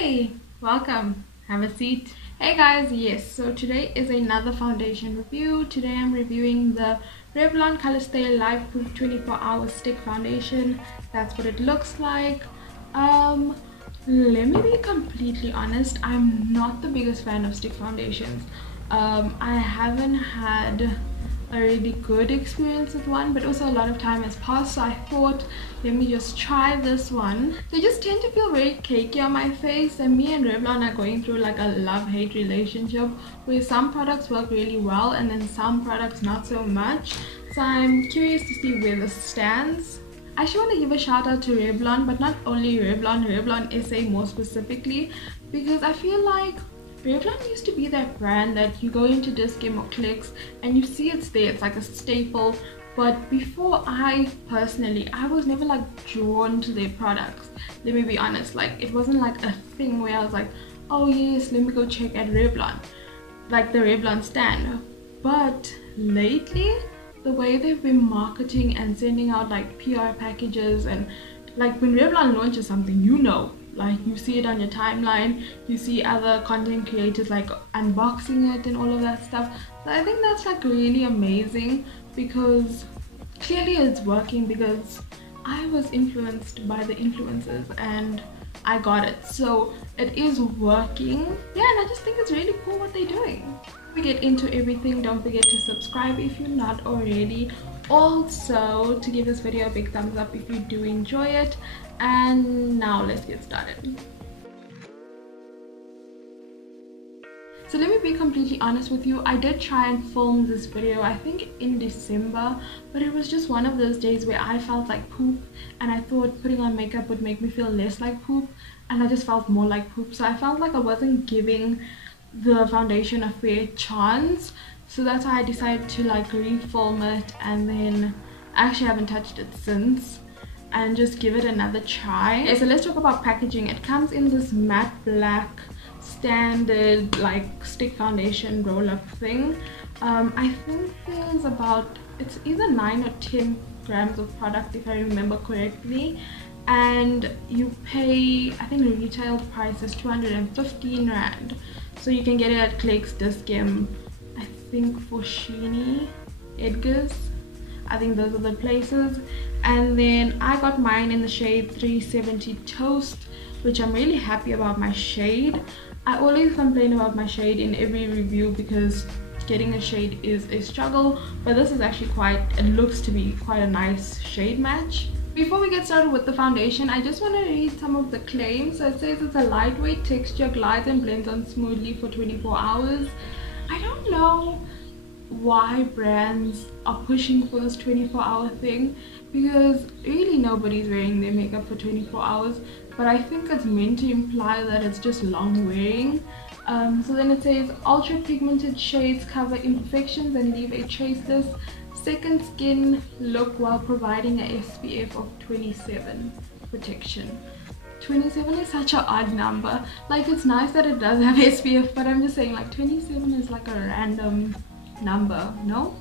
Hey, welcome. Have a seat. Hey guys, yes, so today is another foundation review. Today I'm reviewing the Revlon Colorstay Lifeproof 24-hour stick foundation. That's what it looks like. Let me be completely honest, I'm not the biggest fan of stick foundations. I haven't had a really good experience with one, but also a lot of time has passed, so I thought let me just try this one. They just tend to feel very cakey on my face, and me and Revlon are going through like a love-hate relationship where some products work really well and then some products not so much. So I'm curious to see where this stands. I actually want to give a shout out to Revlon, but not only Revlon SA more specifically, because I feel like Revlon used to be that brand that you go into Discam or Clicks and you see it's there, it's like a staple. But before, I was never like drawn to their products. Let me be honest, like it wasn't like a thing where I was like, oh yes, let me go check at Revlon, like the Revlon stand. But lately, the way they've been marketing and sending out like PR packages, and like when Revlon launches something, like you see it on your timeline, you see other content creators like unboxing it and all of that stuff. So I think that's like really amazing, because clearly it's working, because I was influenced by the influencers and I got it, so it is working. Yeah, and I just think it's really cool what they're doing. Before we get into everything, don't forget to subscribe if you're not already. Also, to give this video a big thumbs up if you do enjoy it. And now let's get started. So let me be completely honest with you, I did try and film this video I think in December, but it was just one of those days where I felt like poop, and I thought putting on makeup would make me feel less like poop, and I just felt more like poop. So I felt like I wasn't giving the foundation a fair chance, so that's why I decided to like refilm it, and then I actually haven't touched it since, and just give it another try. Okay, so let's talk about packaging. It comes in this matte black standard like stick foundation roll-up thing. I think there's it's either 9 or 10 grams of product if I remember correctly, and you pay, I think the retail price is 215 rand, so you can get it at Clicks, Discam, I think Foschini, Edgar's, I think those are the places. And then I got mine in the shade 370 Toast, which I'm really happy about my shade. I always complain about my shade in every review because getting a shade is a struggle, but this is actually it looks to be quite a nice shade match. Before we get started with the foundation, I just want to read some of the claims. So it says it's a lightweight texture, glides and blends on smoothly for 24 hours. I don't know why brands are pushing for this 24-hour thing, because really nobody's wearing their makeup for 24 hours, but I think it's meant to imply that it's just long wearing. So then it says ultra pigmented shades cover imperfections and leave a traceless second skin look while providing a SPF of 27 protection. 27 is such an odd number. Like, it's nice that it does have SPF, but I'm just saying like 27 is like a random number, no?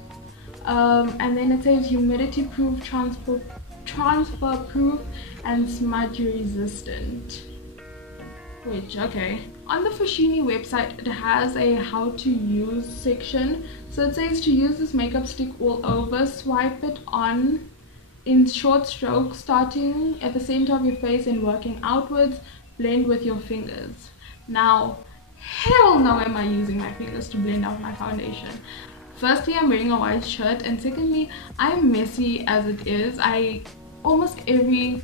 And then it says humidity proof, transfer proof and smudge resistant, which, okay. On the Foschini website, it has a how to use section. So it says to use this makeup stick all over, swipe it on in short strokes starting at the center of your face and working outwards, blend with your fingers. Now, hell no am I using my fingers to blend out my foundation. Firstly, I'm wearing a white shirt, and secondly, I'm messy as it is. Almost every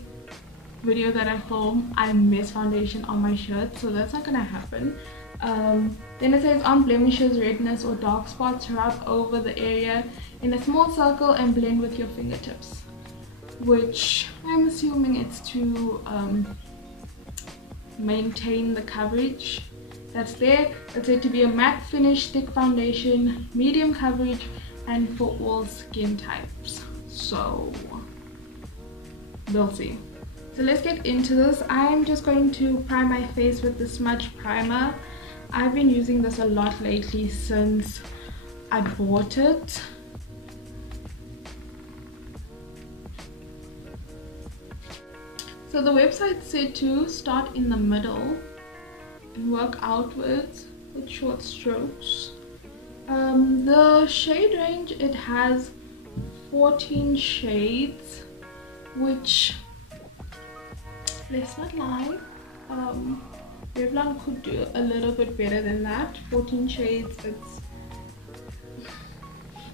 video that I film, I miss foundation on my shirt, so that's not gonna happen. Then it says on blemishes, redness or dark spots, rub over the area in a small circle and blend with your fingertips, which I'm assuming it's to maintain the coverage that's there. It's said to be a matte finish stick foundation, medium coverage, and for all skin types. So we'll see. So let's get into this. I'm just going to prime my face with the smudge primer. I've been using this a lot lately since I bought it. So the website said to start in the middle and work outwards with short strokes. The shade range, it has 14 shades, which, let's not lie, Revlon could do a little bit better than that. 14 shades,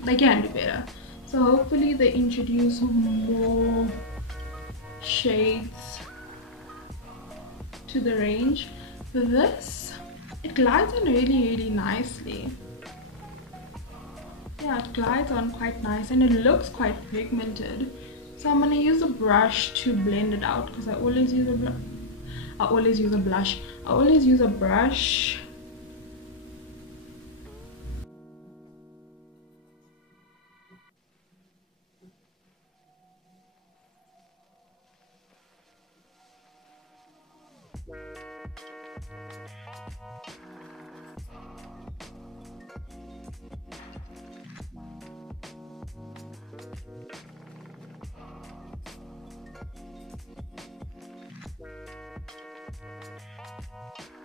they can do better. So hopefully they introduce more shades to the range. For this, it glides on really nicely. Yeah, it glides on quite nice and it looks quite pigmented. So I'm gonna use a brush to blend it out, because I always use a brush.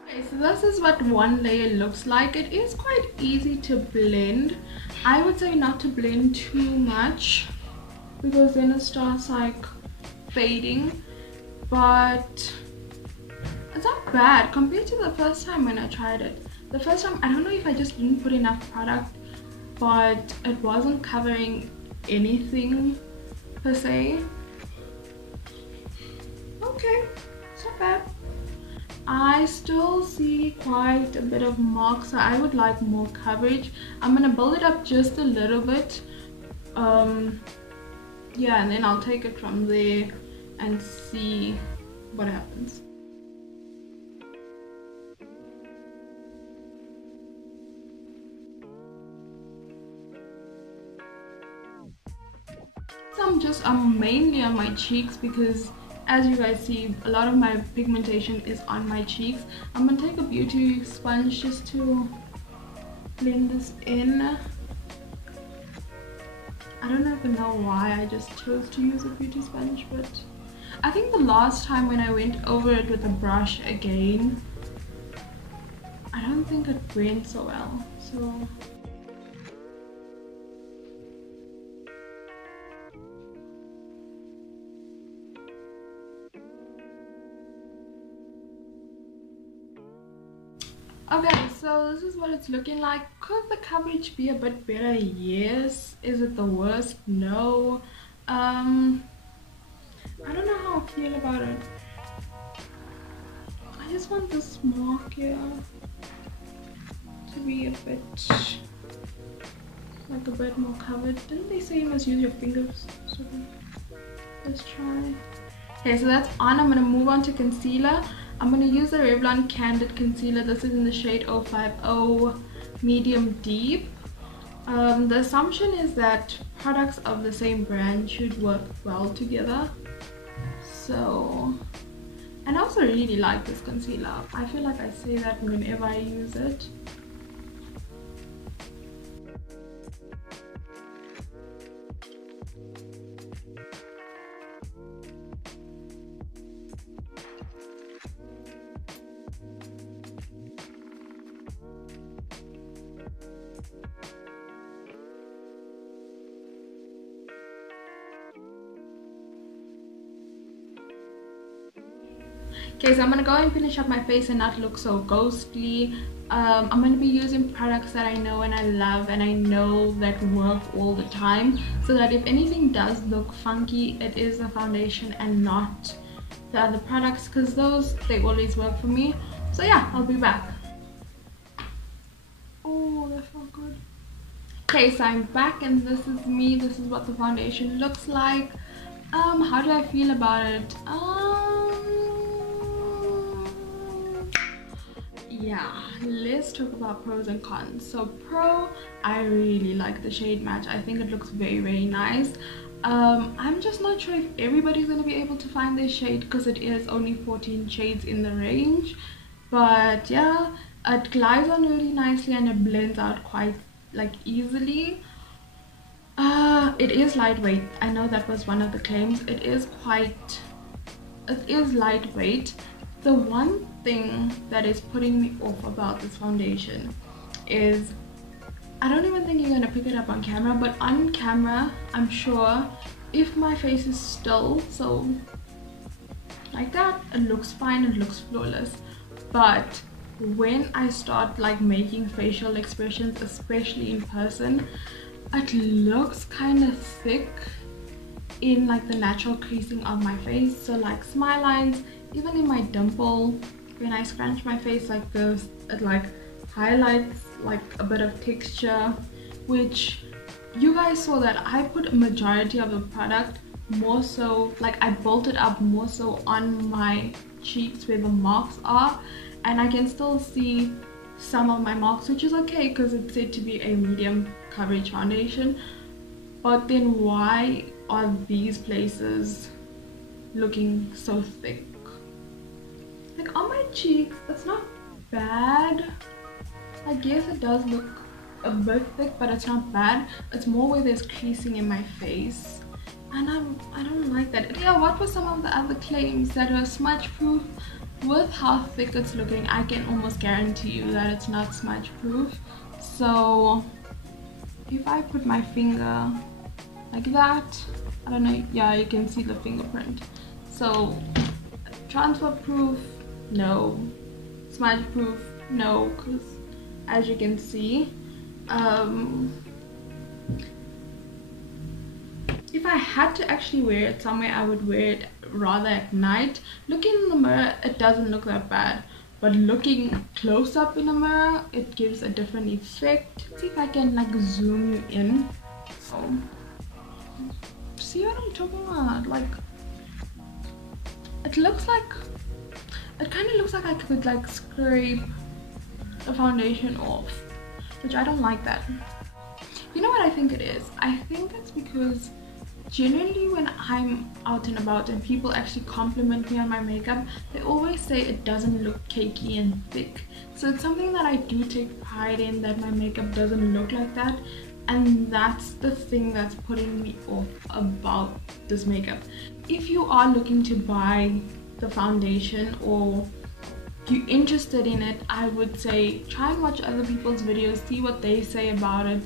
Okay, so this is what one layer looks like. It is quite easy to blend. I would say not to blend too much, because then it starts like fading, but it's not bad compared to the first time when I tried it. The first time, I don't know if I just didn't put enough product, but it wasn't covering anything per se. Okay, it's not bad. I still see quite a bit of marks, so I would like more coverage. I'm gonna build it up just a little bit, yeah, and then I'll take it from there and see what happens. So I'm mainly on my cheeks, because as you guys see, a lot of my pigmentation is on my cheeks. I'm gonna take a beauty sponge just to blend this in. I don't even know why I just chose to use a beauty sponge, but I think the last time when I went over it with a brush again, I don't think it went so well. So okay, so this is what it's looking like. Could the coverage be a bit better? Yes. Is it the worst? No. I don't know how I feel about it. I just want this mark here to be a bit more covered. Didn't they say you must use your fingers? So let's try. Okay, so that's on. I'm gonna move on to concealer. I'm going to use the Revlon Candid Concealer. This is in the shade 050 Medium Deep. The assumption is that products of the same brand should work well together. So, and I also really like this concealer. I feel like I say that whenever I use it. Okay, so I'm gonna go and finish up my face and not look so ghostly. I'm gonna be using products that I know and I love and I know that work all the time, so that if anything does look funky, it is the foundation and not the other products, because those, they always work for me. So yeah, I'll be back. Oh, that felt good. Okay, so I'm back and this is me. This is what the foundation looks like. How do I feel about it? Yeah, let's talk about pros and cons. So pro, I really like the shade match. I think it looks very nice. I'm just not sure if everybody's going to be able to find this shade, because it is only 14 shades in the range. But yeah, it glides on really nicely and it blends out quite like easily. It is lightweight. I know that was one of the claims. It is lightweight. The one thing that is putting me off about this foundation is, I don't even think you're gonna pick it up on camera, but on camera I'm sure if my face is still, so like that, it looks fine, it looks flawless. But when I start like making facial expressions, especially in person, it looks kind of thick in like the natural creasing of my face. So like smile lines, even in my dimple, when I scrunch my face like this, it like highlights like a bit of texture, which you guys saw that I put a majority of the product more so, like I built it up more so on my cheeks where the marks are, and I can still see some of my marks, which is okay because it's said to be a medium coverage foundation. But then why are these places looking so thick? Like on my cheeks, it's not bad. I guess it does look a bit thick, but it's not bad. It's more where there's creasing in my face, and I don't like that. Yeah, what were some of the other claims that were smudge proof? With how thick it's looking, I can almost guarantee you that it's not smudge proof. So if I put my finger like that, I don't know, yeah, you can see the fingerprint. So transfer proof, no. Smudge proof, no, because as you can see, if I had to actually wear it somewhere, I would wear it rather at night. Looking in the mirror, it doesn't look that bad, but looking close up in the mirror, it gives a different effect. Let's see if I can like zoom you in. So see what I'm talking about? Like it looks like, it kind of looks like I could like scrape the foundation off, which I don't like that. You know what I think it is? I think it's because generally when I'm out and about and people actually compliment me on my makeup, they always say it doesn't look cakey and thick. So it's something that I do take pride in, that my makeup doesn't look like that, and that's the thing that's putting me off about this makeup. If you are looking to buy the foundation or you're interested in it, I would say try and watch other people's videos, see what they say about it,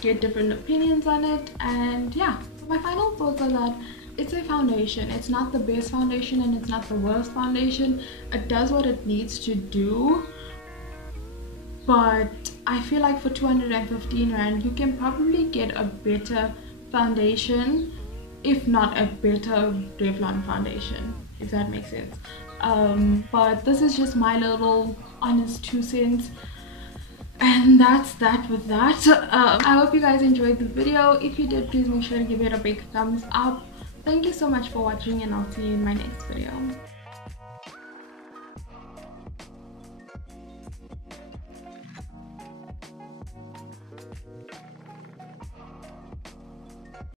get different opinions on it. And yeah, my final thoughts are that it's a foundation. It's not the best foundation and it's not the worst foundation. It does what it needs to do, but I feel like for 215 Rand you can probably get a better foundation, if not a better Revlon foundation, if that makes sense. But this is just my little honest 2 cents, and that's that with that. I hope you guys enjoyed the video. If you did, please make sure to give it a big thumbs up. Thank you so much for watching, and I'll see you in my next video.